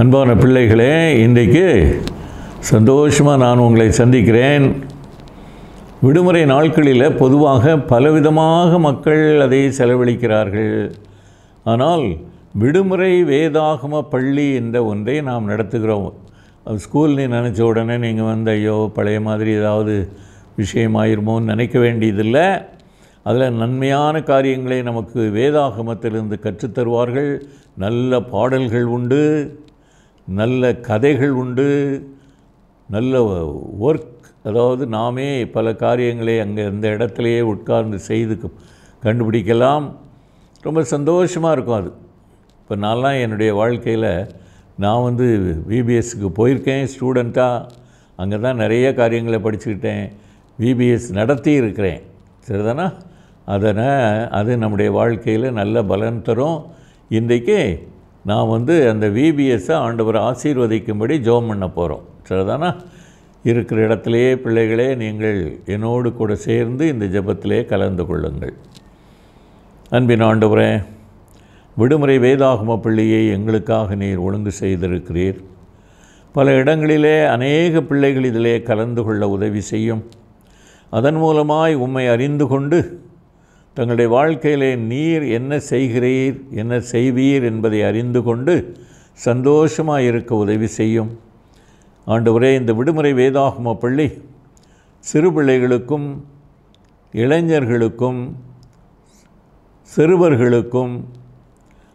அன்பான பிள்ளைகளே, இன்றைக்கு சந்தோஷமாக நான் உங்களை சந்திக்கிறேன். விடுமுறை நாட்களில் பொதுவாக பலவிதமாக மக்கள் அதை செலவழிக்கிறார்கள். ஆனால் விடுமுறை வேதாகம பள்ளி என்ற ஒன்றை நாம் நடத்துகிறோம். ஸ்கூல்னு நினச்ச உடனே நீங்கள் வந்து ஐயோ பழைய மாதிரி ஏதாவது விஷயமாயிருமோன்னு நினைக்க வேண்டியதில்லை. அதில் நன்மையான காரியங்களை நமக்கு வேதாகமத்திலிருந்து கற்றுத்தருவார்கள். நல்ல பாடல்கள் உண்டு, நல்ல கதைகள் உண்டு, நல்ல ஒர்க், அதாவது நாமே பல காரியங்களை அங்கே அந்த இடத்துலையே உட்கார்ந்து செய்து கண்டுபிடிக்கலாம். ரொம்ப சந்தோஷமாக இருக்கும் அது. இப்போ நான்லாம் என்னுடைய வாழ்க்கையில் நான் வந்து விபிஎஸ்க்கு போயிருக்கேன் ஸ்டூடெண்ட்டாக. அங்கே தான் நிறைய காரியங்களை படிச்சுக்கிட்டேன். விபிஎஸ் நடத்தி இருக்கிறேன், சரிதானா? அது நம்முடைய வாழ்க்கையில் நல்ல பலன் தரும். இன்றைக்கு நான் வந்து அந்த விபிஎஸ்ஸை ஆண்டவர் ஆசீர்வதிக்கும்படி ஜெபம் பண்ண போகிறோம், சரிதானா? இருக்கிற இடத்துலையே பிள்ளைகளே நீங்கள் என்னோடு கூட சேர்ந்து இந்த ஜெபத்திலே கலந்து கொள்ளுங்கள். அன்பின் ஆண்டவரே, விடுமுறை வேதாகம பள்ளியை எங்களுக்காக நீர் ஒழுங்கு செய்திருக்கிறீர். பல இடங்களிலே அநேக பிள்ளைகள் இதிலே கலந்து கொள்ள உதவி செய்யும். அதன் மூலமாய் உம்மை அறிந்து கொண்டு தங்களுடைய வாழ்க்கையிலே நீர் என்ன செய்கிறீர், என்ன செய்வீர் என்பதை அறிந்து கொண்டு சந்தோஷமாக இருக்க உதவி செய்யும். ஆண்டவரே, இந்த விடுமுறை வேதாகம பள்ளி சிறு பிள்ளைகளுக்கும் இளைஞர்களுக்கும் சிறுவர்களுக்கும்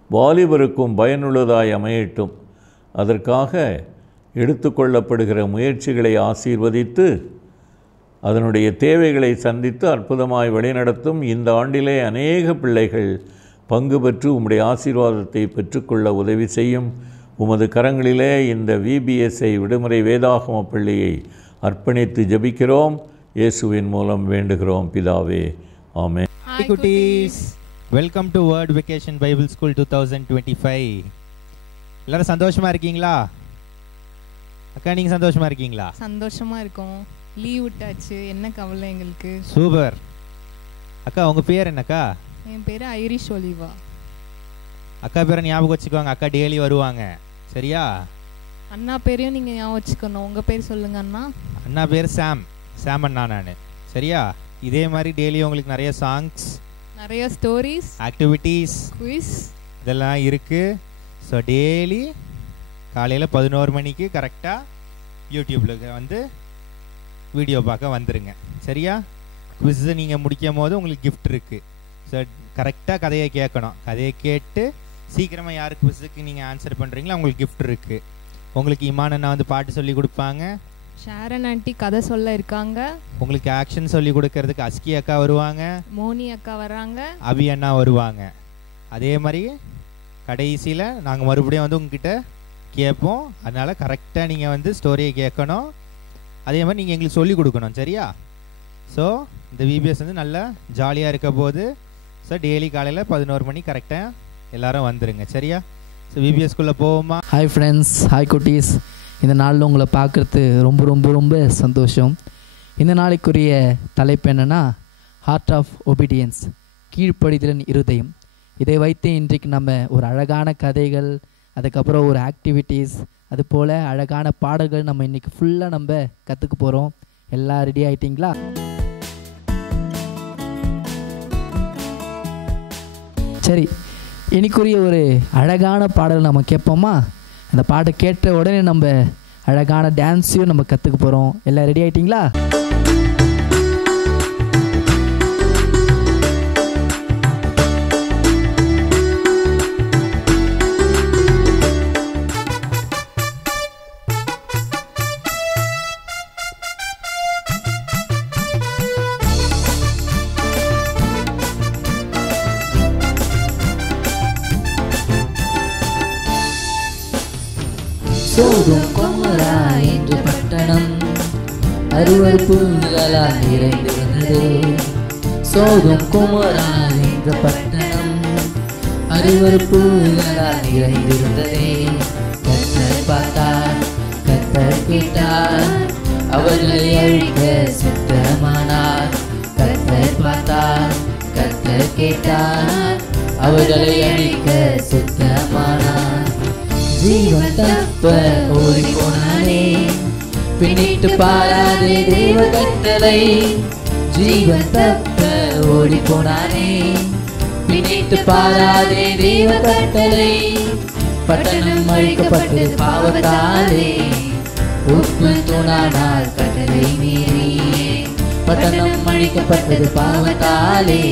வாலிபருக்கும் பயனுள்ளதாய் அமையட்டும். அதற்காக எடுத்துக்கொள்ளப்படுகிற முயற்சிகளை ஆசீர்வதித்து அதனுடைய தேவைகளை சந்தித்து அற்புதமாய் வழிநடத்தும். இந்த ஆண்டிலே அநேக பிள்ளைகள் பங்கு பெற்று உம்முடைய ஆசீர்வாதத்தை பெற்றுக்கொள்ள உதவி செய்யும். உமது கரங்களிலே இந்த விபிஎஸ்ஐ விடுமுறை வேதாகம பள்ளியை அர்ப்பணித்து ஜெபிக்கிறோம். இயேசுவின் மூலம் வேண்டுகிறோம் பிதாவே, ஆமென். Hi குட்டீஸ், welcome to word vacation Bible school 2025. எல்லாரும் சந்தோஷமா இருக்கீங்களா? அக்கா, நீங்க சந்தோஷமா இருக்கீங்களா? சந்தோஷமா இருக்கோம். லீவ் விட்டாச்சு, என்ன கவலை எங்களுக்கு. சூப்பர். அக்கா, உங்க பேர் என்னக்கா? என் பேரு ஐரிஷ் ஒலிவா. அக்கா பேரை ஞாபகம் வச்சுக்கோங்க. அக்கா டெய்லி வருவாங்க, சரியா? அண்ணா பேரையும் நீங்க ஞாபகம் வச்சுக்கணும். உங்க பேர் சொல்லுங்க அண்ணா. அண்ணா பேர் சாம் அண்ணா நான், சரியா? இதே மாதிரி டெய்லி உங்களுக்கு நிறைய சாங்ஸ், நிறைய ஸ்டோரிஸ், ஆக்டிவிட்டீஸ், குவிஸ் இதெல்லாம் இருக்கு. ஸோ டெய்லி காலையில் 11 மணிக்கு கரெக்டாக யூடியூப்பில் வந்து வீடியோ பார்க்க வந்துடுங்க, சரியா? குவிஸை நீங்கள் முடிக்கும் போது உங்களுக்கு கிஃப்ட் இருக்குது. ஸோ கரெக்டாக கதையை கேட்கணும். கதையை கேட்டு சீக்கிரமாக யார் குவிஸுக்கு நீங்கள் ஆன்சர் பண்ணுறீங்களோ உங்களுக்கு கிஃப்ட் இருக்குது. உங்களுக்கு இமானண்ணா வந்து பாட்டு சொல்லி கொடுப்பாங்க. ஷாரன் ஆண்டி கதை சொல்ல இருக்காங்க. உங்களுக்கு ஆக்ஷன் சொல்லி கொடுக்கறதுக்கு அஸ்கி அக்கா வருவாங்க, மோனி அக்கா வராங்க, அபி அண்ணா வருவாங்க. அதே மாதிரி கடைசியில் நாங்கள் மறுபடியும் வந்து உங்ககிட்ட கேட்போம். அதனால் கரெக்டாக நீங்கள் வந்து ஸ்டோரியை கேட்கணும். அதே மாதிரி நீங்கள் எங்களுக்கு சொல்லிக் கொடுக்கணும், சரியா? ஸோ இந்த விபிஎஸ் வந்து நல்லா ஜாலியாக இருக்க போது. ஸோ டெய்லி காலையில் 11 மணி கரெக்டாக எல்லோரும் வந்துடுங்க, சரியா? ஸோ விபிஎஸ்குள்ளே போவோமா? ஹாய் ஃப்ரெண்ட்ஸ், ஹாய் குட்டீஸ். இந்த நாளில் உங்களை பார்க்குறது ரொம்ப ரொம்ப ரொம்ப சந்தோஷம். இந்த நாளைக்குரிய தலைப்பு என்னென்னா ஹார்ட் ஆஃப் ஒபீடியன்ஸ், கீழ்ப்படிதலின் இருதயம். இதை வைத்து இன்றைக்கு நம்ம ஒரு அழகான கதைகள், அதுக்கப்புறம் ஒரு ஆக்டிவிட்டீஸ், அது போல் அழகான பாடல்கள் நம்ம இன்றைக்கி ஃபுல்லாக நம்ம கற்றுக்க போகிறோம். எல்லாம் ரெடி ஆகிட்டிங்களா? சரி, இன்னைக்குரிய ஒரு அழகான பாடல் நம்ம கேட்போமா? அந்த பாட்டை கேட்ட உடனே நம்ம அழகான டான்ஸையும் நம்ம கற்றுக்க போகிறோம். எல்லாம் ரெடி ஆகிட்டிங்களா? சோதோம் கொமோரா என்ற பட்டணம் அருவருப்புகளால் நிறைந்திருந்தது. சோதோம் கொமோரா என்ற பட்டணம் அருவருப்புகளால் நிறைந்திருந்ததே. கர்த்தர் பார்த்தார், கர்த்தர் கேட்டார், அவர்களை அழிக்க சுத்தமானார். கர்த்தர் பார்த்தார், கர்த்தர் கேட்டார், அவர்களை அழிக்க சுத்தமானார். ஜீவன் தப்ப ஓடி போனானே, பின்னிட்டு பாராதே தேவ கட்டளை. ஜீவன் தப்ப ஓடி போனானே, பின்னிட்டு பாராதே தேவ கட்டளை. பட்டணம் அழிக்கப்பட்டது பாவத்தாலே, உப்பு தூணானால் கட்டளை மீறியே. பட்டணம் அழிக்கப்பட்டது பாவத்தாலே,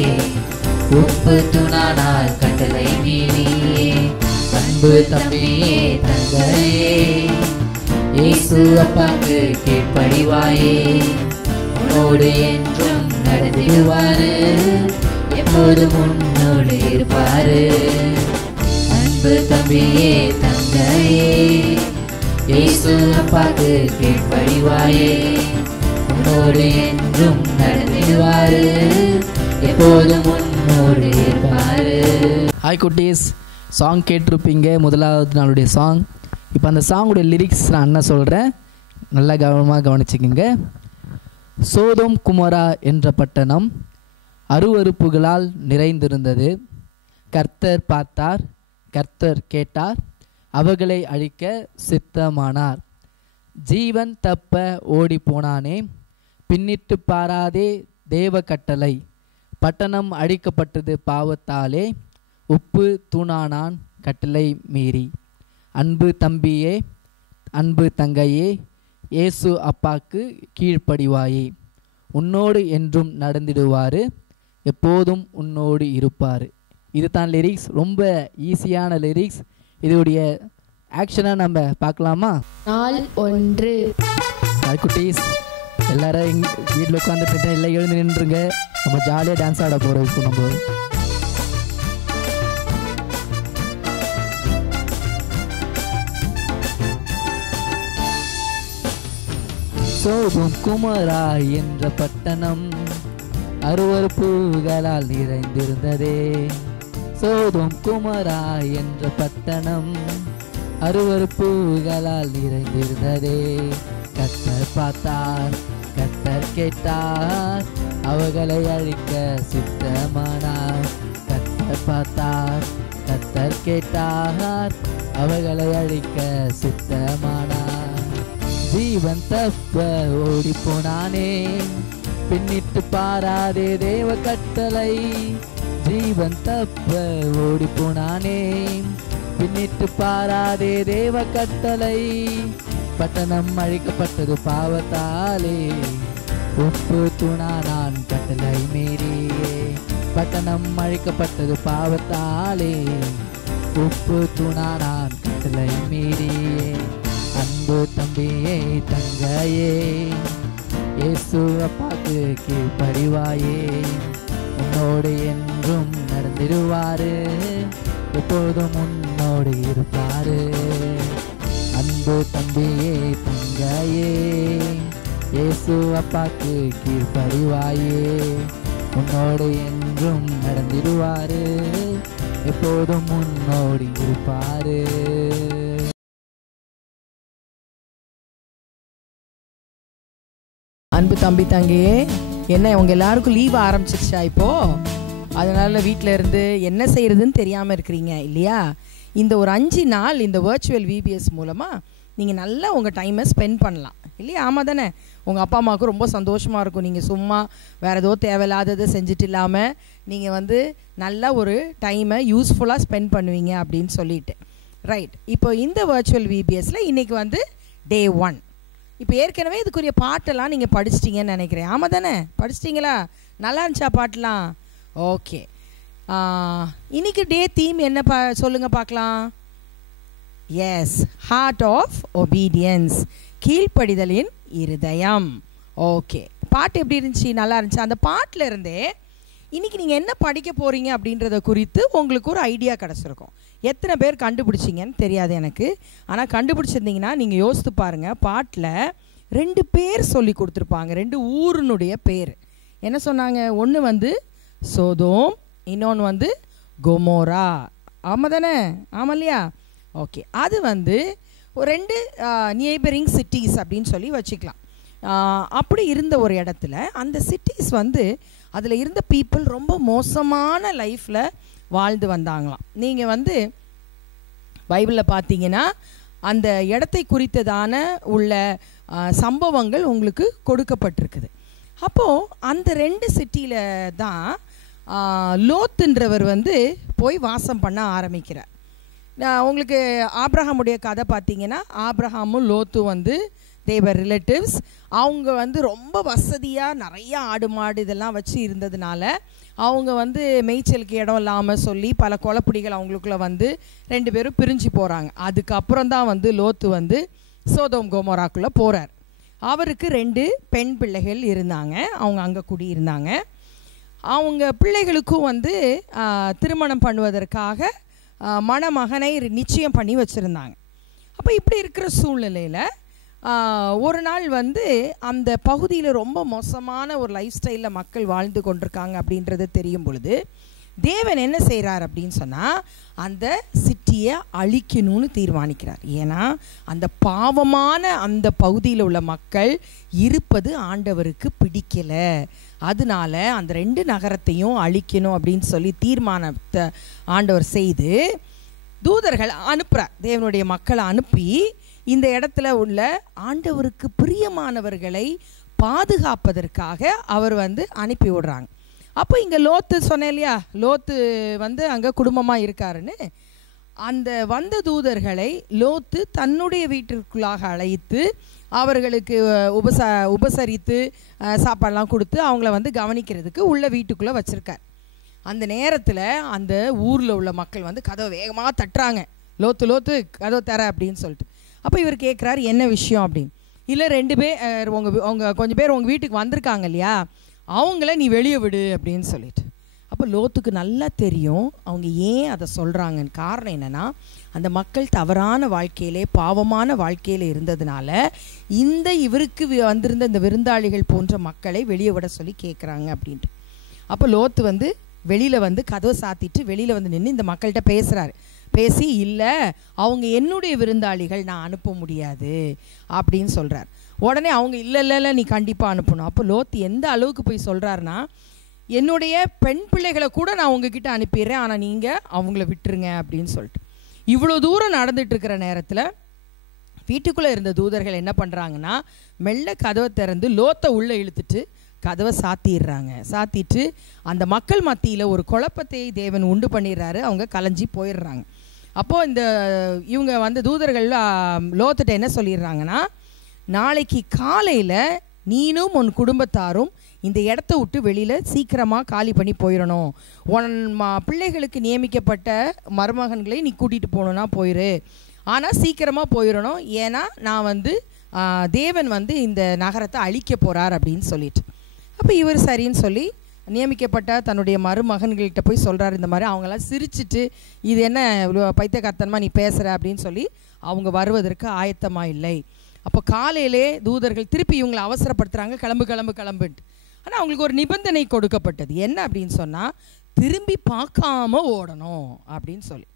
உப்பு தூணானால் கட்டளை மீறியே. அன்பு தம்பியே தங்கையே, இயேசு அப்பாக்கு கீழ்ப்படிவாயே. உன்னோடு என்றும் நடந்திடுவாரு, எப்போதும் உன்னோடு இருப்பாரு. அன்பு தம்பியே தங்கையே, இயேசு அப்பாக்கு கீழ்ப்படிவாயே. உன்னோடு என்றும் நடந்திடுவாரு, எப்போதும் உன்னோடு இருப்பாரு. ஹாய் குட்டீஸ், சாங் கேட்டிருப்பீங்க, முதலாவது நாளுடைய சாங். இப்போ அந்த சாங்குடைய லிரிக்ஸ் நான் என்ன சொல்கிறேன், நல்லா கவனமாக கவனிச்சுக்கோங்க. சோதோம் குமரா என்ற பட்டணம் அருவருப்புகளால் நிறைந்திருந்தது. கர்த்தர் பார்த்தார், கர்த்தர் கேட்டார், அவர்களை அழிக்க சித்தமானார். ஜீவன் தப்ப ஓடி போனானே, பின்னிட்டு பாராதே தேவ கட்டளை. பட்டணம் அழிக்கப்பட்டது பாவத்தாலே, உப்பு தூணானான் கட்டளை மீறி. அன்பு தம்பியே அன்பு தங்கையே, இயேசு அப்பாக்கு கீழ்ப்படிவாயே. உன்னோடு என்றும் நடந்திடுவார், எப்போதும் உன்னோடு இருப்பார். இது தான் லிரிக்ஸ், ரொம்ப ஈஸியான லிரிக்ஸ். இதோடைய ஆக்ஷனாக நம்ம பார்க்கலாமா? நாள் 1. குட்டீஸ் எல்லாரும் வீட்டில் உட்காந்துட்டு எல்லாம் எழுந்து நின்றுங்க. நம்ம ஜாலியாக டான்ஸ் ஆட போகிறோம். இப்போ நம்ம சோதோம் குமரா என்ற பட்டணம் அருவருப்புகளால் நிறைந்திருந்ததே. சோதோம் குமரா என்ற பட்டணம் அருவருப்புகளால் நிறைந்திருந்ததே. கர்த்தர் பார்த்தார், கர்த்தர் கேட்டார், அவர்களை அழிக்க சித்தமானார். கர்த்தர் பார்த்தார், கர்த்தர் கேட்டார், அவர்களை அழிக்க சித்தமானார். ஜீவன் தப்ப ஓடி போனானே, பின்னிட்டு பாராதே தேவ கட்டளை. ஜீவன் தப்ப ஓடி போனானே, பின்னிட்டு பாராதே தேவ கட்டளை. பட்டணம் அழிக்கப்பட்டது பாவத்தாலே, உப்பு தூணானான் கட்டளை மீறியே. பட்டணம் அழிக்கப்பட்டது பாவத்தாலே, உப்பு தூணானான் கட்டளை மீறியே. அன்பு தம்பியே தங்கையே, இயேசு அப்பாக்கு கீழ்ப்படிவாயே. உன்னோடு என்றும் நடந்திடுவாரு, எப்போதும் உன்னோடு இருப்பாரு. அன்பு தம்பியே தங்கையே, இயேசு அப்பாக்கு கீழ்ப்படிவாயே. உன்னோடு என்றும் நடந்திடுவாரு, எப்போதும் உன்னோடு இருப்பாரு. அன்பு தம்பி தங்கையே, என்ன உங்க எல்லாருக்கும் லீவ் ஆரம்பிச்சிருச்சா இப்போ? அதனால வீட்டில் இருந்து என்ன செய்யறதுன்னு தெரியாமல் இருக்கிறீங்க இல்லையா? இந்த ஒரு 5 நாள் இந்த வர்ச்சுவல் விபிஎஸ் மூலமாக நீங்கள் நல்லா உங்கள் டைமை ஸ்பெண்ட் பண்ணலாம் இல்லையா? ஆமாம் தானே? உங்கள் அப்பா அம்மாவுக்கு ரொம்ப சந்தோஷமாக இருக்கும். நீங்கள் சும்மா வேறு ஏதோ தேவையில்லாததை செஞ்சுட்டு இல்லாமல் நீங்கள் நல்லா ஒரு டைமை யூஸ்ஃபுல்லாக ஸ்பெண்ட் பண்ணுவீங்க அப்படின்னு சொல்லிட்டு. ரைட், இப்போ இந்த வர்ச்சுவல் விபிஎஸில் இன்றைக்கி டே 1. இப்போ ஏற்கனவே இதுக்குரிய பாட்டெல்லாம் நீங்கள் படிச்சிட்டிங்கன்னு நினைக்கிறேன். ஆமாம் தானே? படிச்சிட்டிங்களா? நல்லா இருந்துச்சா பாட்டெலாம்? ஓகே. இன்னைக்கு டே தீம் என்ன சொல்லுங்கள் பார்க்கலாம். எஸ், ஹார்ட் ஆஃப் ஒபீடியன்ஸ், கீழ்ப்படிதலின் இருதயம். ஓகே, பாட்டு எப்படி இருந்துச்சு? நல்லா இருந்துச்சு. அந்த பாட்டில் இருந்தே இன்றைக்கி நீங்கள் என்ன படிக்க போகிறீங்க அப்படின்றத குறித்து உங்களுக்கு ஒரு ஐடியா கிடச்சிருக்கும். எத்தனை பேர் கண்டுபிடிச்சிங்கன்னு தெரியாது எனக்கு. ஆனால் கண்டுபிடிச்சிருந்தீங்கன்னா நீங்கள் யோசித்து பாருங்கள். பாட்டில் 2 பேர் சொல்லி கொடுத்துருப்பாங்க, 2 ஊரினுடைய பேர். என்ன சொன்னாங்க? ஒன்று சோதோம், இன்னொன்று கொமோரா. ஆமாம் தானே? ஆமாம் இல்லையா? ஓகே, அது 2 நியபரிங் சிட்டிஸ் அப்படின்னு சொல்லி வச்சுக்கலாம். அப்படி இருந்த ஒரு இடத்துல அந்த சிட்டிஸ் அதில் இருந்த பீப்புள் ரொம்ப மோசமான லைஃப்பில் வாழ்ந்து வந்தாங்களாம். நீங்கள் பைபிளில் பார்த்தீங்கன்னா அந்த இடத்தை குறித்ததான உள்ள சம்பவங்கள் உங்களுக்கு கொடுக்கப்பட்டிருக்குது. அப்போது அந்த 2 சிட்டியில் தான் லோத்துன்றவர் போய் வாசம் பண்ண ஆரம்பிக்கிறார். உங்களுக்கு ஆபிரகாமுடைய கதை பார்த்தீங்கன்னா, ஆபிரகாமும் லோத்தும் தேவர் ரிலேட்டிவ்ஸ். அவங்க ரொம்ப வசதியாக நிறையா ஆடு மாடு இதெல்லாம் வச்சு இருந்ததுனால அவங்க மேய்ச்சலுக்கு இடம் இல்லாமல் சொல்லி பல கொலைப்பிடிகள் அவங்களுக்குள்ளே 2 பேரும் பிரிஞ்சு போகிறாங்க. அதுக்கப்புறம் தான் லோத்து சோதோம் கோமோராக்குள்ளே போகிறார். அவருக்கு 2 பெண் பிள்ளைகள் இருந்தாங்க. அவங்க அங்கே குடியிருந்தாங்க. அவங்க பிள்ளைகளுக்கும் திருமணம் பண்ணுவதற்காக மணமகனை நிச்சயம் பண்ணி வச்சுருந்தாங்க. அப்போ இப்படி இருக்கிற சூழ்நிலையில் ஒரு நாள் அந்த பகுதியில் ரொம்ப மோசமான ஒரு லைஃப் ஸ்டைலில் மக்கள் வாழ்ந்து கொண்டிருக்காங்க அப்படின்றது தெரியும் பொழுது தேவன் என்ன செய்கிறார் அப்படின்னு சொன்னால், அந்த சிட்டியை அழிக்கணும்னு தீர்மானிக்கிறார். ஏன்னா அந்த பாவமான அந்த பகுதியில் உள்ள மக்கள் இருப்பது ஆண்டவருக்கு பிடிக்கலை. அதனால அந்த 2 நகரத்தையும் அழிக்கணும் அப்படின்னு சொல்லி தீர்மானத்தை ஆண்டவர் செய்து தூதர்கள் அனுப்புகிறார். தேவனுடைய மக்களை அனுப்பி இந்த இடத்துல உள்ள ஆண்டவருக்கு பிரியமானவர்களை பாதுகாப்பதற்காக அவர் அனுப்பி விடுறாங்க. அப்போ இங்கே லோத்து சொன்னேன் இல்லையா, லோத்து அங்கே குடும்பமாக இருக்காருன்னு. அந்த வந்த தூதர்களை லோத்து தன்னுடைய வீட்டிற்குள்ளாக அழைத்து அவர்களுக்கு உபசரித்து சாப்பாடெல்லாம் கொடுத்து அவங்கள கவனிக்கிறதுக்கு உள்ள வீட்டுக்குள்ளே வச்சுருக்கார். அந்த நேரத்தில் அந்த ஊரில் உள்ள மக்கள் கதவை வேகமாக தட்டுறாங்க. லோத்து லோத்து கதவை தர அப்படின்னு சொல்லிட்டு. அப்போ இவர் கேட்குறாரு, என்ன விஷயம் அப்படின்னு. இல்லை 2 பேர் அவங்க கொஞ்சம் பேர் உங்கள் வீட்டுக்கு வந்திருக்காங்க இல்லையா, அவங்கள நீ வெளியே விடு அப்படின்னு சொல்லிட்டு. அப்போ லோத்துக்கு நல்லா தெரியும் அவங்க ஏன் அதை சொல்கிறாங்கன்னு. காரணம் என்னென்னா, அந்த மக்கள் தவறான வாழ்க்கையிலே பாவமான வாழ்க்கையில் இருந்ததுனால இவருக்கு வந்திருந்த இந்த விருந்தாளிகள் போன்ற மக்களை வெளியே விட சொல்லி கேட்குறாங்க அப்படின்ட்டு. அப்போ லோத்து வெளியில் கதவை சாத்திட்டு வெளியில் நின்று இந்த மக்கள்கிட்ட பேசுகிறாரு. பேசி, இல்லை அவங்க என்னுடைய விருந்தாளிகள், நான் அனுப்ப முடியாது அப்படின்னு சொல்கிறார். உடனே அவங்க இல்லை நீ கண்டிப்பாக அனுப்பணும். அப்போ லோத்து எந்த அளவுக்கு போய் சொல்கிறாருன்னா, என்னுடைய பெண் பிள்ளைகளை கூட நான் உங்ககிட்ட அனுப்பிடுறேன், ஆனால் நீங்கள் அவங்கள விட்டுருங்க அப்படின்னு சொல்லிட்டு. இவ்வளோ தூரம் நடந்துட்டு இருக்கிற நேரத்தில் வீட்டுக்குள்ளே இருந்த தூதர்கள் என்ன பண்ணுறாங்கன்னா, மெல்ல கதவை திறந்து லோத்தை உள்ளே இழுத்துட்டு கதவை சாத்திடுறாங்க. சாத்திட்டு அந்த மக்கள் மத்தியில் ஒரு குழப்பத்தை தேவன் உண்டு பண்ணிடுறாரு. அவங்க கலைஞ்சி போயிடுறாங்க. அப்போது இவங்க தூதர்கள் லோத்துட்ட என்ன சொல்லிடுறாங்கன்னா, நாளைக்கு காலையில் நீனும் உன் குடும்பத்தாரும் இந்த இடத்த விட்டு வெளியில் சீக்கிரமாக காலி பண்ணி போயிடணும். உன் பிள்ளைகளுக்கு நியமிக்கப்பட்ட மருமகன்களை நீ கூட்டிகிட்டு போகணுன்னா போயிரு, ஆனால் சீக்கிரமாக போயிடணும். ஏன்னா நான் தேவன் இந்த நகரத்தை அழிக்க போகிறார் அப்படின்னு சொல்லிட்டு. அப்போ இவர் சரின்னு சொல்லி நியமிக்கப்பட்ட தன்னுடைய மருமகன்கள்கிட்ட போய் சொல்கிறார். இந்த மாதிரி அவங்களாம் சிரிச்சிட்டு, இது என்ன பைத்தியக்காரத்தனமாக நீ பேசுகிற அப்படின்னு சொல்லி அவங்க வருவதற்கு ஆயத்தமாக இல்லை. அப்போ காலையிலே தூதர்கள் திருப்பி இவங்களை அவசரப்படுத்துகிறாங்க, கிளம்பு கிளம்பு கிளம்புன்ட்டு. ஆனால் அவங்களுக்கு ஒரு நிபந்தனை கொடுக்கப்பட்டது. என்ன அப்படின்னு சொன்னால், திரும்பி பார்க்காம ஓடணும் அப்படின்னு சொல்லி.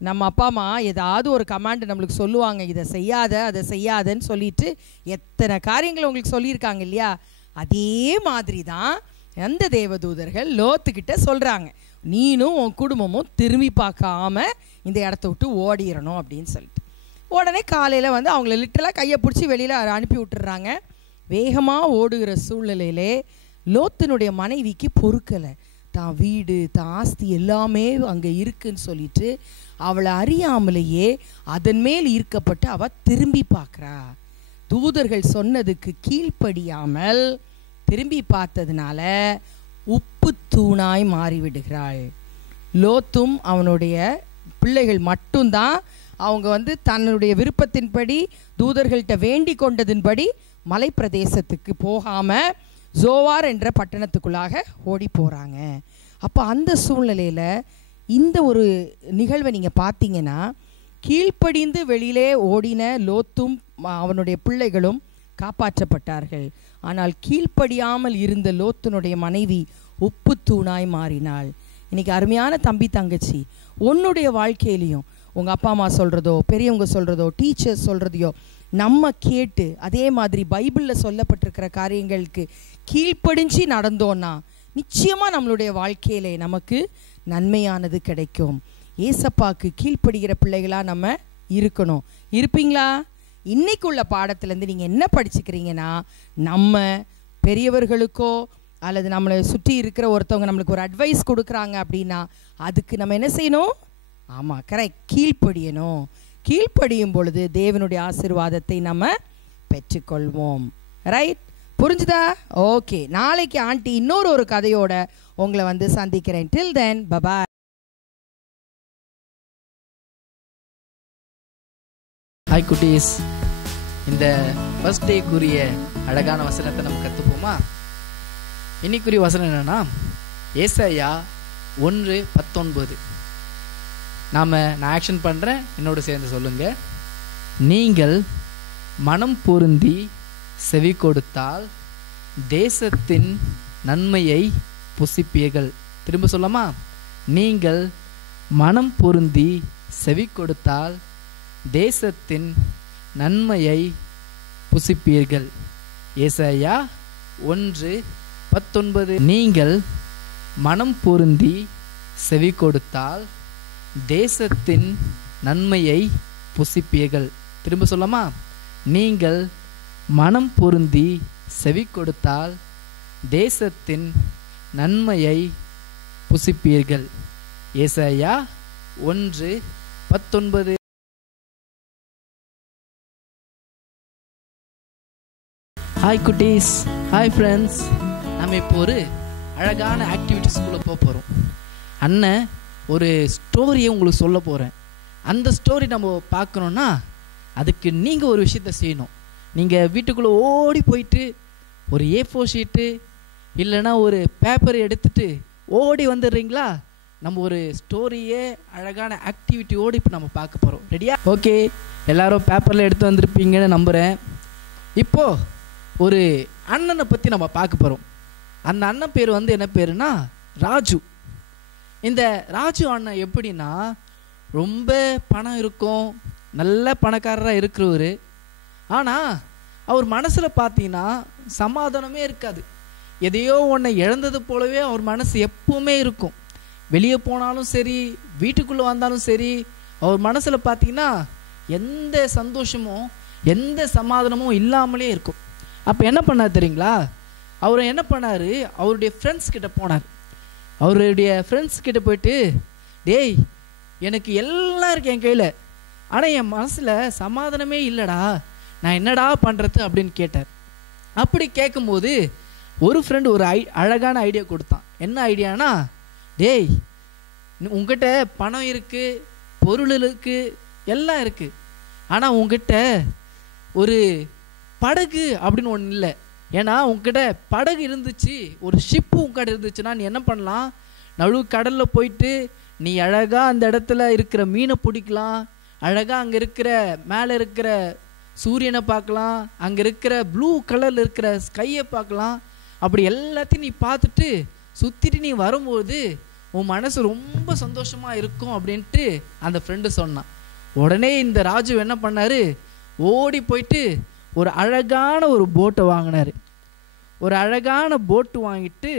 நம்ம அப்பா அம்மா ஏதாவது ஒரு கமாண்ட் நம்மளுக்கு சொல்லுவாங்க, இதை செய்யாத அதை செய்யாதன்னு சொல்லிட்டு எத்தனை காரியங்கள் உங்களுக்கு சொல்லியிருக்காங்க இல்லையா. அதே மாதிரி தான் அந்த தேவதூதர்கள் லோத்துக்கிட்ட சொல்கிறாங்க, நீனும் உன் குடும்பமும் திரும்பி பார்க்காம இந்த இடத்த விட்டு ஓடிடணும் அப்படின்னு சொல்லிட்டு. உடனே காலையில் அவங்கள லிட்டரலாக கையை பிடிச்சி வெளியில் அனுப்பி விட்டுறாங்க. வேகமாக ஓடுகிற சூழ்நிலையிலே லோத்தினுடைய மனைவிக்கு பொறுக்கலை. தான் வீடு தான் ஆஸ்தி எல்லாமே அங்கே இருக்குன்னு சொல்லிட்டு அவளை அறியாமலேயே அதன் மேல் ஈர்க்கப்பட்டு அவள் திரும்பி பார்க்குறா. தூதர்கள் சொன்னதுக்கு கீழ்ப்படியாமல் திரும்பி பார்த்ததுனால உப்பு தூணாய் மாறிவிடுகிறாள். லோத்தும் அவனுடைய பிள்ளைகள் மட்டும்தான் அவங்க தன்னுடைய விருப்பத்தின்படி தூதர்கள்ட்ட வேண்டி கொண்டதின்படி மலை பிரதேசத்துக்கு போகாமல் ஜோவார் என்ற பட்டணத்துக்குள்ளாக ஓடி போகிறாங்க. அப்போ அந்த சூழ்நிலையில் இந்த ஒரு நிகழ்வை நீங்கள் பார்த்தீங்கன்னா, கீழ்ப்படிந்து வெளியிலே ஓடின லோத்தும் அவனுடைய பிள்ளைகளும் காப்பாற்றப்பட்டார்கள். ஆனால் கீழ்ப்படியாமல் இருந்த லோத்தினுடைய மனைவி உப்பு தூணாய் மாறினாள். இன்றைக்கி அருமையான தம்பி தங்கச்சி, உன்னுடைய வாழ்க்கையிலையும் உங்கள் அப்பா அம்மா சொல்கிறதோ பெரியவங்க சொல்கிறதோ டீச்சர்ஸ் சொல்கிறதையோ நம்ம கேட்டு அதே மாதிரி பைபிளில் சொல்லப்பட்டிருக்கிற காரியங்களுக்கு கீழ்ப்படிஞ்சு நடந்தோன்னா நிச்சயமாக நம்மளுடைய வாழ்க்கையிலே நமக்கு நன்மையானது கிடைக்கும். ஏசப்பாக்கு கீழ்ப்படுகிற பிள்ளைகளாக நம்ம இருக்கணும். இருப்பீங்களா? இன்னைக்குள்ள பாடத்துலேருந்து நீங்கள் என்ன படிச்சுக்கிறீங்கன்னா, நம்ம பெரியவர்களுக்கோ அல்லது நம்மளை சுற்றி இருக்கிற ஒருத்தவங்க நம்மளுக்கு ஒரு அட்வைஸ் கொடுக்குறாங்க அப்படின்னா அதுக்கு நம்ம என்ன செய்யணும்? ஆமாம், கரெக்ட், கீழ்ப்படியணும். கீழ்ப்படியும் பொழுது தேவனுடைய ஆசீர்வாதத்தை நம்ம பெற்றுக்கொள்வோம். ரைட், புரிஞ்சுதா? ஓகே, நாளைக்கு ஆண்டி இன்னொரு கதையோட உங்களை வந்து சந்திக்கிறேன். டில் தென் பபாய். ஹாய் குட்டீஸ், இந்த ஃபர்ஸ்ட் டேக்குரிய அழகான வசனத்தை நம்ம கற்றுப்போமா? இன்னைக்குரிய வசனம் என்னன்னா ஏசாயா 1:19. நான் ஆக்ஷன் பண்ணுறேன், என்னோட சேர்ந்து சொல்லுங்க. நீங்கள் மனம் பொருந்தி செவி கொடுத்தால் தேசத்தின் நன்மையை புசிப்பீர்கள். திரும்ப சொல்லாமா? நீங்கள் மனம் பொருந்தி செவி கொடுத்தால் தேசத்தின் நன்மையை புசிப்பீர்கள். ஏசாயா 1:19. நீங்கள் மனம் பொருந்தி செவி கொடுத்தால் தேசத்தின் நன்மையை புசிப்பீர்கள். திரும்ப சொல்லாமா? நீங்கள் மனம் பொருந்தி செவி கொடுத்தால் தேசத்தின் நன்மையை புசிப்பீர்கள். ஏசாயா 1:19. ஹாய் குட்டீஸ், ஹாய் ஃப்ரெண்ட்ஸ். நம்ம இப்போ ஒரு அழகான ஆக்டிவிட்டிஸ்குள்ளே போகிறோம். அண்ணன் ஒரு ஸ்டோரியை உங்களுக்கு சொல்ல போகிறேன். அந்த ஸ்டோரி நம்ம பார்க்கணுன்னா அதுக்கு நீங்கள் ஒரு விஷயத்த செய்யணும். நீங்கள் வீட்டுக்குள்ளே ஓடி போயிட்டு ஒரு A4 ஷீட்டு இல்லைன்னா ஒரு பேப்பரை எடுத்துகிட்டு ஓடி வந்துடுறீங்களா? நம்ம ஒரு ஸ்டோரியே அழகான ஆக்டிவிட்டியோடு இப்போ நம்ம பார்க்க போகிறோம். ரெடியா? ஓகே, எல்லோரும் பேப்பரில் எடுத்து வந்திருப்பீங்கன்னு நம்புகிறேன். இப்போது ஒரு அண்ணனை பற்றி நம்ம பார்க்க போகிறோம். அந்த அண்ணன் பேர் வந்து என்ன பேருனா ராஜு. இந்த ராஜு அண்ணன் எப்படின்னா ரொம்ப பணம் இருக்கும், நல்ல பணக்காரராக இருக்கிறவர். ஆனால் அவர் மனசில் பார்த்தீங்கன்னா சமாதானமே இருக்காது. எதையோ ஒன்றை இழந்தது போலவே அவர் மனசு எப்பவுமே இருக்கும். வெளியே போனாலும் சரி, வீட்டுக்குள்ளே வந்தாலும் சரி, அவர் மனசில் பார்த்தீங்கன்னா எந்த சந்தோஷமும் எந்த சமாதானமும் இல்லாமலே இருக்கும். அப்போ என்ன பண்ணார் தெரியுங்களா? அவர் என்ன பண்ணார், அவருடைய ஃப்ரெண்ட்ஸ் கிட்ட போனார். அவருடைய ஃப்ரெண்ட்ஸ் கிட்ட போயிட்டு, டேய் எனக்கு எல்லாம் இருக்கு என் கையில், ஆனால் என் மனசில் சமாதானமே இல்லைடா, நான் என்னடா பண்ணுறது அப்படின்னு கேட்டார். அப்படி கேட்கும்போது ஒரு ஃப்ரெண்டு ஒரு அழகான ஐடியா கொடுத்தான். என்ன ஐடியானா, டேய் உங்ககிட்ட பணம் இருக்குது, பொருள் இருக்குது, எல்லாம் இருக்குது, ஆனால் உங்ககிட்ட ஒரு படகு அப்படின்னு ஒன்று இல்லை. ஏன்னா உங்ககிட்ட படகு இருந்துச்சு, ஒரு ஷிப்பு உங்ககிட்ட இருந்துச்சுன்னா நீ என்ன பண்ணலாம், நடு கடலில் போயிட்டு நீ அழகாக அந்த இடத்துல இருக்கிற மீனை பிடிக்கலாம், அழகாக அங்கே இருக்கிற மேலே இருக்கிற சூரியனை பார்க்கலாம், அங்கே இருக்கிற ப்ளூ கலரில் இருக்கிற ஸ்கையை பார்க்கலாம். அப்படி எல்லாத்தையும் நீ பார்த்துட்டு சுற்றிட்டு நீ வரும்போது உன் மனசு ரொம்ப சந்தோஷமாக இருக்கும் அப்படின்ட்டு அந்த ஃப்ரெண்டு சொன்னான். உடனே இந்த ராஜு என்ன பண்ணார், ஓடி போயிட்டு ஒரு அழகான ஒரு போட்டை வாங்கினார். ஒரு அழகான போட்டு வாங்கிட்டு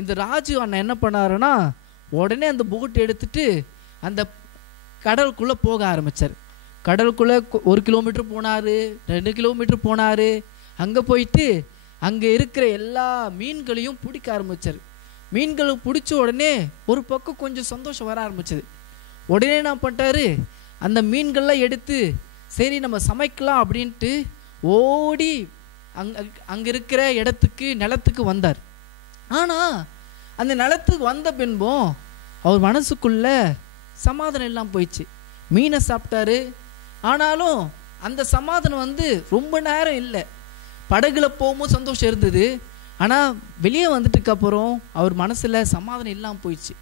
இந்த ராஜு அண்ணன் என்ன பண்ணாருன்னா உடனே அந்த போட்டை எடுத்துட்டு அந்த கடலுக்குள்ளே போக ஆரம்பித்தார். கடலுக்குள்ளே 1 கிலோமீட்டர் போனார், 2 கிலோமீட்டர் போனார். அங்கே போயிட்டு அங்கே இருக்கிற எல்லா மீன்களையும் பிடிக்க ஆரம்பித்தார். மீன்களை பிடிச்ச உடனே ஒரு பக்கம் கொஞ்சம் சந்தோஷம் வர ஆரம்பிச்சது. உடனே என்ன பண்ணிட்டாரு, அந்த மீன்கள்லாம் எடுத்து சரி நம்ம சமைக்கலாம் அப்படின்ட்டு ஓடி அங்கே இருக்கிற நிலத்துக்கு வந்தார். ஆனால் அந்த நிலத்துக்கு வந்த பின்பும் அவர் மனசுக்குள்ள சமாதானம் எல்லாம் போயிடுச்சு. மீனை சாப்பிட்டாரு, ஆனாலும் அந்த சமாதானம் வந்து ரொம்ப நேரம் இல்லை. படகுல போகும்போது சந்தோஷம் இருந்தது, ஆனால் வெளியே வந்துட்டுக்கப்புறம் அவர் மனசில் சமாதானம் இல்லாமல் போயிடுச்சு.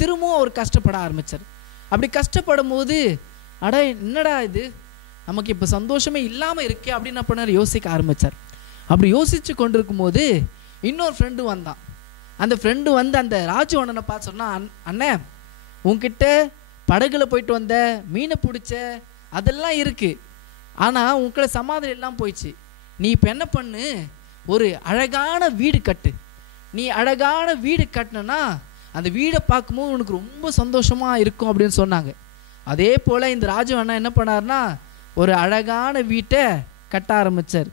திரும்பவும் அவர் கஷ்டப்பட ஆரம்பித்தார். அப்படி கஷ்டப்படும் போது அட என்னடா இது, நமக்கு இப்போ சந்தோஷமே இல்லாமல் இருக்கே அப்படின்னு என்ன பண்ணார், யோசிக்க ஆரம்பித்தார். அப்படி யோசித்து கொண்டிருக்கும் போது இன்னொரு ஃப்ரெண்டு வந்தான். அந்த ஃப்ரெண்டு வந்து அந்த ராஜு அண்ணனை பார்த்து சொன்னான், அண்ணன் உன்கிட்ட படகுல போயிட்டு வந்த, மீனை பிடிச்ச அதெல்லாம் இருக்குது, ஆனால் உங்களை சமாதானம் எல்லாம் போயிடுச்சு. நீ இப்போ என்ன பண்ணு, ஒரு அழகான வீடு கட்டு. நீ அழகான வீடு கட்டினா அந்த வீடை பார்க்கும்போது உனக்கு ரொம்ப சந்தோஷமாக இருக்கும் அப்படின்னு சொன்னாங்க. அதே போல் இந்த ராஜு அண்ணா என்ன பண்ணார்னா ஒரு அழகான வீட்டை கட்ட ஆரம்பித்தார்.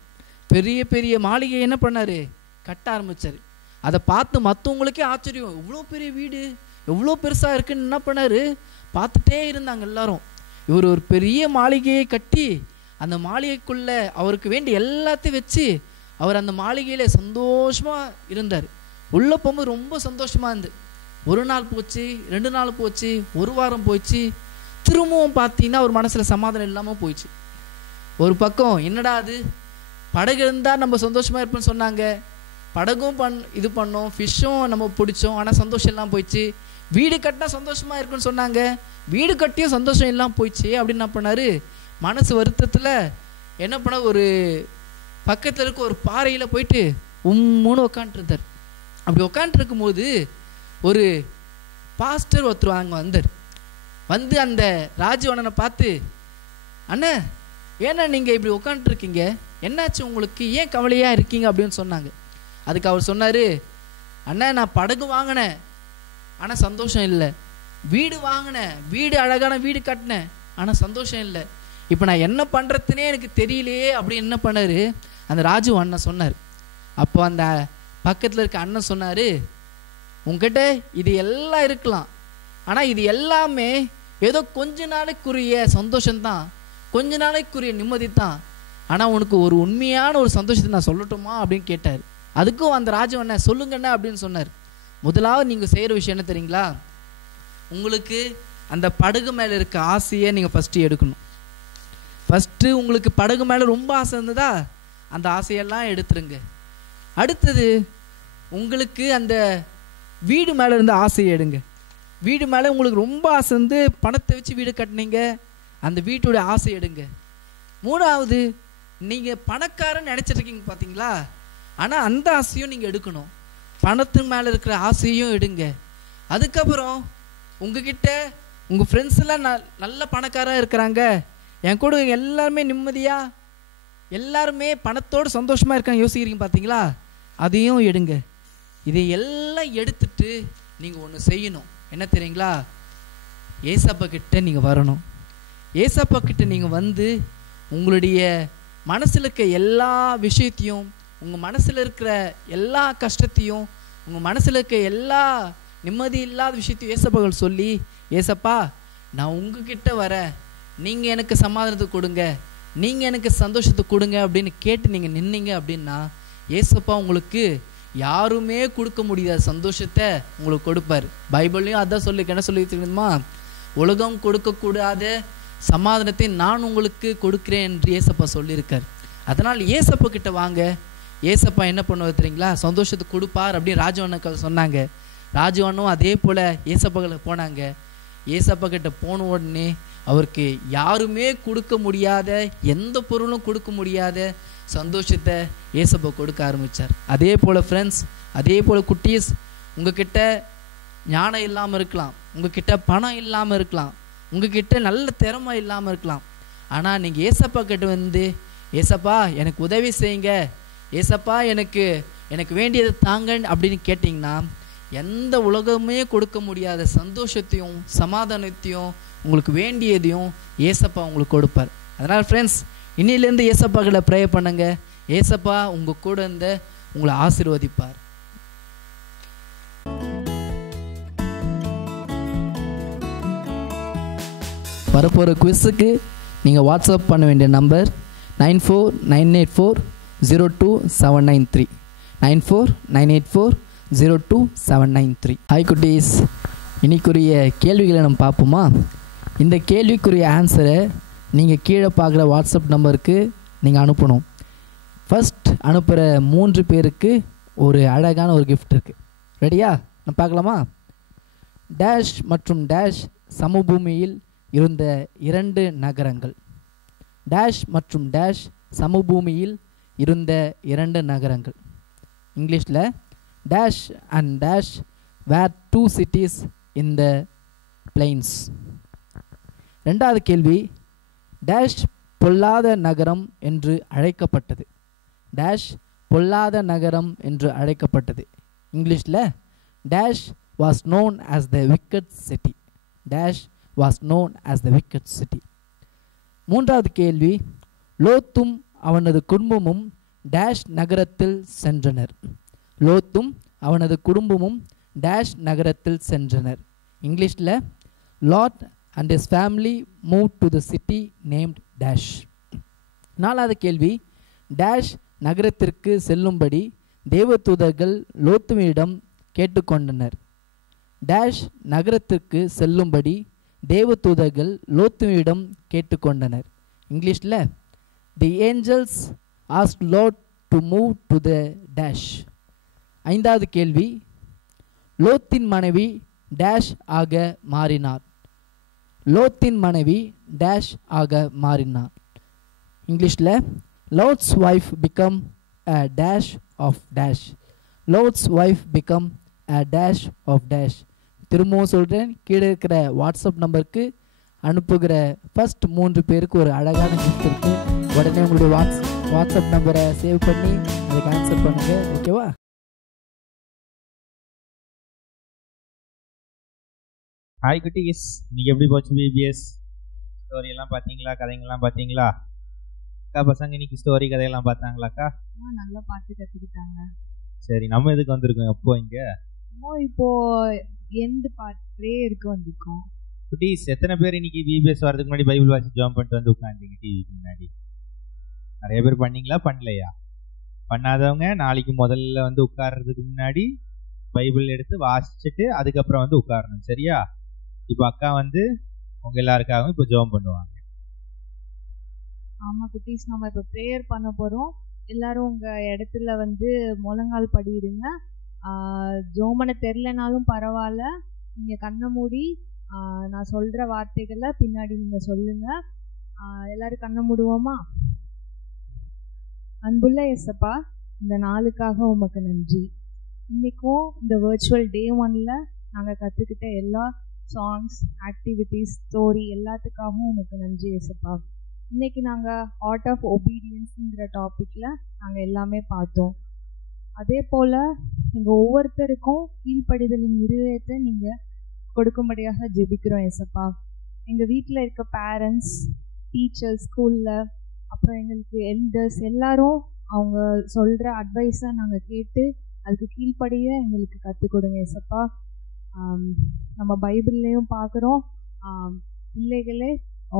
பெரிய பெரிய மாளிகை என்ன பண்ணார், கட்ட ஆரம்பித்தார். அதை பார்த்து மற்றவங்களுக்கே ஆச்சரியம், எவ்வளோ பெரிய வீடு, எவ்வளோ பெருசாக இருக்குன்னு என்ன பண்ணார், பார்த்துட்டே இருந்தாங்க எல்லாரும். இவர் ஒரு பெரிய மாளிகையை கட்டி அந்த மாளிகைக்குள்ளே அவருக்கு வேண்டிய எல்லாத்தையும் வச்சு அவர் அந்த மாளிகையில் சந்தோஷமாக இருந்தார். உள்ளே போகும்போது ரொம்ப சந்தோஷமாக இருந்து. ஒரு நாள் போச்சு, 2 நாள் போச்சு, ஒரு வாரம் போச்சு. திரும்பவும் பார்த்தீங்கன்னா அவர் மனசில் சமாதானம் இல்லாமல் போயிடுச்சு. ஒரு பக்கம் என்னடா அது, படகு இருந்தால் நம்ம சந்தோஷமாக இருப்போம்னு சொன்னாங்க, படகும் இது பண்ணோம், ஃபிஷ்ஷும் நம்ம பிடிச்சோம், ஆனால் சந்தோஷம் இல்லாமல் போயிடுச்சு. வீடு கட்டினா சந்தோஷமாக இருக்குன்னு சொன்னாங்க, வீடு கட்டியும் சந்தோஷம் இல்லாமல் போயிடுச்சு. அப்படின்னு என்ன பண்ணார், மனசு வருத்தத்தில் என்ன பண்ண ஒரு பக்கத்தில் இருக்க ஒரு பாறையில் போயிட்டு உம்முன்னு உக்காண்ட்ருந்தார். அப்படி உக்காண்ட்ருக்கும் போது ஒரு பாஸ்டர் ஒருத்தர் அங்கே வந்தார். வந்து அந்த ராஜவண்ணனை பார்த்து, அண்ணா ஏன்னா நீங்கள் இப்படி உட்காந்துருக்கீங்க, என்னாச்சு உங்களுக்கு, ஏன் கவலையாக இருக்கீங்க அப்படின்னு சொன்னாங்க. அதுக்கு அவர் சொன்னார், அண்ணா நான் படகு வாங்கினேன் ஆனால் சந்தோஷம் இல்லை, வீடு வாங்கினேன், வீடு அழகான வீடு கட்டினேன் ஆனால் சந்தோஷம் இல்லை, இப்போ நான் என்ன பண்ணுறதுனே எனக்கு தெரியலையே அப்படின்னு என்ன பண்ணார் அந்த ராஜு அண்ணன் சொன்னார். அப்போ அந்த பக்கத்தில் இருக்க அண்ணன் சொன்னார், உங்ககிட்ட இது எல்லாம் இருக்கலாம், ஆனால் இது எல்லாமே ஏதோ கொஞ்ச நாளைக்குரிய சந்தோஷம்தான், கொஞ்ச நாளைக்குரிய நிம்மதி தான், ஆனால் உனக்கு ஒரு உண்மையான ஒரு சந்தோஷத்தை நான் சொல்லட்டுமா அப்படின்னு கேட்டார். அதுக்கும் அந்த ராஜவண்ண சொல்லுங்கண்ணா அப்படின்னு சொன்னார். முதலாவது நீங்கள் செய்கிற விஷயம் என்ன தெரியுங்களா, உங்களுக்கு அந்த படகு மேலே இருக்க ஆசையை நீங்கள் ஃபஸ்ட்டு எடுக்கணும். ஃபஸ்ட்டு உங்களுக்கு படகு மேலே ரொம்ப ஆசை இருந்ததா அந்த ஆசையெல்லாம் எடுத்துருங்க. அடுத்தது உங்களுக்கு அந்த வீடு மேலே இருந்த ஆசையை எடுங்க. வீடு மேலே உங்களுக்கு ரொம்ப ஆசை இருந்து பணத்தை வச்சு வீடு கட்டினீங்க, அந்த வீட்டோட ஆசை எடுங்க. மூணாவது, நீங்கள் பணக்காரன்னு நினச்சிட்ருக்கீங்க பார்த்தீங்களா, ஆனால் அந்த ஆசையும் நீங்கள் எடுக்கணும், பணத்தின் மேலே இருக்கிற ஆசையும் எடுங்க. அதுக்கப்புறம் உங்ககிட்ட உங்கள் ஃப்ரெண்ட்ஸ் எல்லாம் நல்ல பணக்காராக இருக்கிறாங்க, என் கூட எல்லாருமே நிம்மதியாக எல்லாருமே பணத்தோடு சந்தோஷமாக இருக்காங்க யோசிக்கிறீங்க பார்த்தீங்களா, அதையும் எடுங்க. இதை எல்லாம் எடுத்துட்டு நீங்கள் ஒன்று செய்யணும். என்ன தெரியுங்களா, ஏசப்பா கிட்ட நீங்கள் வரணும். ஏசப்பா கிட்ட நீங்கள் வந்து உங்களுடைய மனசில் இருக்க எல்லா விஷயத்தையும், உங்கள் மனசில் இருக்கிற எல்லா கஷ்டத்தையும், உங்கள் மனசில் இருக்க எல்லா நிம்மதி இல்லாத விஷயத்தையும் ஏசப்பாக்கள் சொல்லி, ஏசப்பா நான் உங்ககிட்ட வரேன், நீங்கள் எனக்கு சமாதானத்தை கொடுங்க, நீங்கள் எனக்கு சந்தோஷத்தை கொடுங்க அப்படின்னு கேட்டு நீங்கள் நின்னீங்க அப்படின்னா ஏசப்பா உங்களுக்கு யாருமே கொடுக்க முடியாத சந்தோஷத்தை உங்களுக்கு கொடுப்பார். பைபிள்லையும் அதான் சொல்லி என்ன சொல்லி தெரியுமா, உலகம் கொடுக்கக்கூடாத சமாதானத்தை நான் உங்களுக்கு கொடுக்குறேன் என்று ஏசப்பா சொல்லியிருக்கார். அதனால் ஏசப்பா கிட்ட வாங்க, ஏசப்பா என்ன பண்ணுவார் தெரியுங்களா, சந்தோஷத்தை கொடுப்பார் அப்படின்னு ராஜவண்ணக்கள் சொன்னாங்க. ராஜவண்ணும் அதே போல் ஏசப்பாக்களை போனாங்க. ஏசப்பா கிட்ட போன உடனே அவருக்கு யாருமே கொடுக்க முடியாத, எந்த பொருளும் கொடுக்க முடியாத சந்தோஷத்தை ஏசப்பா கொடுக்க ஆரம்பித்தார். அதே போல் ஃப்ரெண்ட்ஸ், அதே போல் குட்டீஸ், உங்ககிட்ட ஞானம் இல்லாமல் இருக்கலாம், உங்ககிட்ட பணம் இல்லாமல் இருக்கலாம், உங்ககிட்ட நல்ல திறமை இல்லாமல் இருக்கலாம், ஆனால் நீங்கள் ஏசப்பா கிட்ட வந்து, ஏசப்பா எனக்கு உதவி செய்யுங்க, ஏசப்பா எனக்கு வேண்டியதை தாங்க அப்படின்னு கேட்டிங்கன்னா எந்த உலகமே கொடுக்க முடியாத சந்தோஷத்தையும் சமாதானத்தையும் உங்களுக்கு வேண்டியதையும் ஏசப்பா உங்களுக்கு கொடுப்பார். அதனால் ஃப்ரெண்ட்ஸ், இன்னிலேருந்து ஏசப்பாக்களை ப்ரே பண்ணுங்க. ஏசப்பா உங்கள் கூட இருந்து உங்களை ஆசீர்வதிப்பார். வரப்போகிற குவிஸுக்கு நீங்கள் வாட்ஸ்அப் பண்ண வேண்டிய நம்பர் 9498402793 9498402793. ஹாய் குட்டீஸ், இன்னைக்குரிய கேள்விகளை நம்ம பார்ப்போமா? இந்த கேள்விக்குரிய ஆன்சரை நீங்கள் கீழே பார்க்குற வாட்ஸ்அப் நம்பருக்கு நீங்கள் அனுப்பணும். ஃபஸ்ட் அனுப்புகிற 3 பேருக்கு ஒரு அழகான ஒரு கிஃப்ட் இருக்குது. ரெடியா? நம்ம பார்க்கலாமா? டேஷ் மற்றும் டேஷ் சமபூமியில் இருந்த 2 நகரங்கள். டேஷ் மற்றும் டேஷ் சமபூமியில் இருந்த 2 நகரங்கள். இங்கிலீஷில் dash and dash where 2 cities in the plains. ரெண்டாவது கேள்வி, டேஷ் பொல்லாத நகரம் என்று அழைக்கப்பட்டது. டேஷ் பொல்லாத நகரம் என்று அழைக்கப்பட்டது. இங்கிலீஷில் dash was known as the wicked city. Dash was known as the wicked city. மூன்றாவது கேள்வி, லோத்தும் அவனது குடும்பமும் டேஷ் நகரத்தில் சென்றனர். லோத்தும் அவனது குடும்பமும் டேஷ் நகரத்தில் சென்றனர். இங்கிலீஷில் lot and his family moved to the city named dash. நாலாவது கேள்வி, டேஷ் நகரத்திற்கு செல்லும்படி தேவதூதர்கள் லோத்துவிடம் கேட்டுக்கொண்டனர். டேஷ் நகரத்திற்கு செல்லும்படி தேவதூதர்கள் லோத்துவிடம் கேட்டுக்கொண்டனர். இங்கிலீஷில் தி Angeles asked Lot to move to the dash. ஐந்தாவது கேள்வி, லோத்தின் மனைவி டேஷ் ஆக மாறினார். லோத்தின் மனைவி டேஷ் ஆக மாறினார். இங்கிலீஷில் Lot's wife become a dash of dash. Lot's wife become a dash of dash. திரும்பவும் சொல்கிறேன், கீழே இருக்கிற வாட்ஸ்அப் நம்பருக்கு அனுப்புகிற ஃபர்ஸ்ட் 3 பேருக்கு ஒரு அழகான கிஃப்ட் இருக்குது. உடனே உங்களுடைய வாட்ஸ்அப் நம்பரை சேவ் பண்ணி அதுக்கு ஆன்சர் பண்ணுங்கள். ஓகேவா? ஹாய் குட்டீஸ், இன்னைக்கு எப்படி போச்சு பிபிஎஸ்? ஸ்டோரியெல்லாம் பார்த்தீங்களா? கதைங்கள்லாம் பார்த்தீங்களா? அக்கா பசங்க இன்னைக்கு ஸ்டோரி கதையெல்லாம் பார்த்தாங்களாக்கா? நல்லா பார்த்து கற்றுக்கிட்டாங்க. சரி, நம்ம எதுக்கு வந்திருக்கோம் எப்போ இங்கே? இப்போ எந்த ப்ரேயருக்கு வந்திருக்கோம். குட்டீஸ், எத்தனை பேர் இன்னைக்கு பிபிஎஸ் வரதுக்கு முன்னாடி பைபிள் வாசி ஜாம் பண்ணிட்டு வந்து உட்காந்துங்க டிவிக்கு முன்னாடி? நிறைய பேர் பண்ணீங்களா? பண்ணலையா? பண்ணாதவங்க நாளைக்கு முதல்ல வந்து உட்கார்றதுக்கு முன்னாடி பைபிள் எடுத்து வாசிச்சுட்டு அதுக்கப்புறம் வந்து உட்காரணும். சரியா? இப்போ அக்கா வந்து உங்க எல்லாருக்காகவும் இப்போ ஜெபம் பண்ணுவாங்க. ஆமா குட்டீஸ், நம்ம இப்போ ப்ரேயர் பண்ண போறோம். எல்லாரும் உங்க இடத்துல வந்து முழங்கால் படிடுங்க. ஜோமனை தெரிலனாலும் பரவாயில்ல, நீங்க கண்ணை மூடி நான் சொல்ற வார்த்தைகளை பின்னாடி நீங்க சொல்லுங்க. எல்லாரும் கண்ணை மூடுவோமா? அன்புள்ள இயேசப்பா, இந்த நாளுக்காக உமக்கு நன்றி. இன்னைக்கும் இந்த வர்ச்சுவல் டே 1ல நாங்கள் கற்றுக்கிட்ட எல்லா சாங்ஸ், ஆக்டிவிட்டீஸ், ஸ்டோரி எல்லாத்துக்காகவும் உமக்கு நன்றி இயேசப்பா. இன்னைக்கு நாங்கள் ஆர்ட் ஆஃப் ஒபீடியன்ஸுங்கிற டாப்பிக்கில் நாங்கள் எல்லாமே பார்த்தோம். அதே போல் எங்கள் ஒவ்வொருத்தருக்கும் கீழ்ப்படிதலின் இருதயத்தை நீங்கள் கொடுக்கும்படியாக ஜெபிக்கிறோம் இயேசப்பா. எங்கள் வீட்டில் இருக்க பேரண்ட்ஸ், டீச்சர்ஸ், ஸ்கூலில், அப்புறம் எங்களுக்கு எல்டர்ஸ் எல்லாரும் அவங்க சொல்கிற அட்வைஸை நாங்கள் கேட்டு அதுக்கு கீழ்ப்படிய எங்களுக்கு கற்றுக் கொடுங்க இயேசப்பா. நம்ம பைபிள்லேயும் பார்க்குறோம், பிள்ளைகளே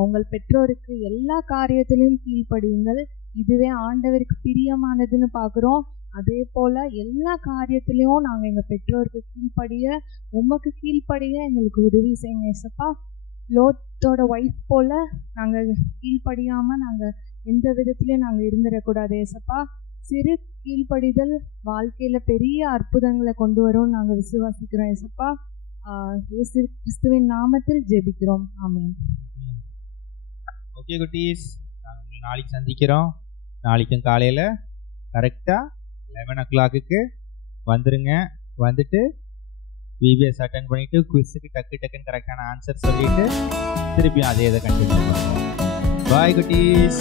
உங்கள் பெற்றோருக்கு எல்லா காரியத்திலையும் கீழ்ப்படியுங்கள், இதுவே ஆண்டவருக்கு பிரியமானதுன்னு பார்க்குறோம். அதே போல் எல்லா காரியத்திலையும் நாங்கள் எங்கள் பெற்றோருக்கு கீழ்ப்படிய, உமக்கு கீழ்ப்படிய எங்களுக்கு உதவி செய்யுங்க இயேசப்பா. லோத்தோட ஒய்ஃப் போல் நாங்கள் கீழ்ப்படியாமல் நாங்கள் எந்த விதத்துலையும் நாங்கள் இருந்துடக்கூடாது இயேசப்பா. சிறு கீழ்ப்படிதல் வாழ்க்கையில் பெரிய அற்புதங்களை கொண்டு வரும் நாங்கள் விசுவாசிக்கிறோம் இயேசப்பா. இயேசு கிறிஸ்துவின் நாமத்தில் ஜெபிக்கிறோம். ஆமென். ஓகே குட்டீஸ், நாங்கள் நாளைக்கு சந்திக்கிறோம். நாளைக்கும் காலையில் கரெக்டாக 11 o'clock வந்துடுங்க. வந்துட்டு பிபிஎஸ் அட்டன் பண்ணிவிட்டு குவிஸுக்கு டக்குன்னு கரெக்டான ஆன்சர் சொல்லிவிட்டு திருப்பியும் அதே இதை கண்டினியூ பண்ணுவோம். பாய் குட்டீஸ்.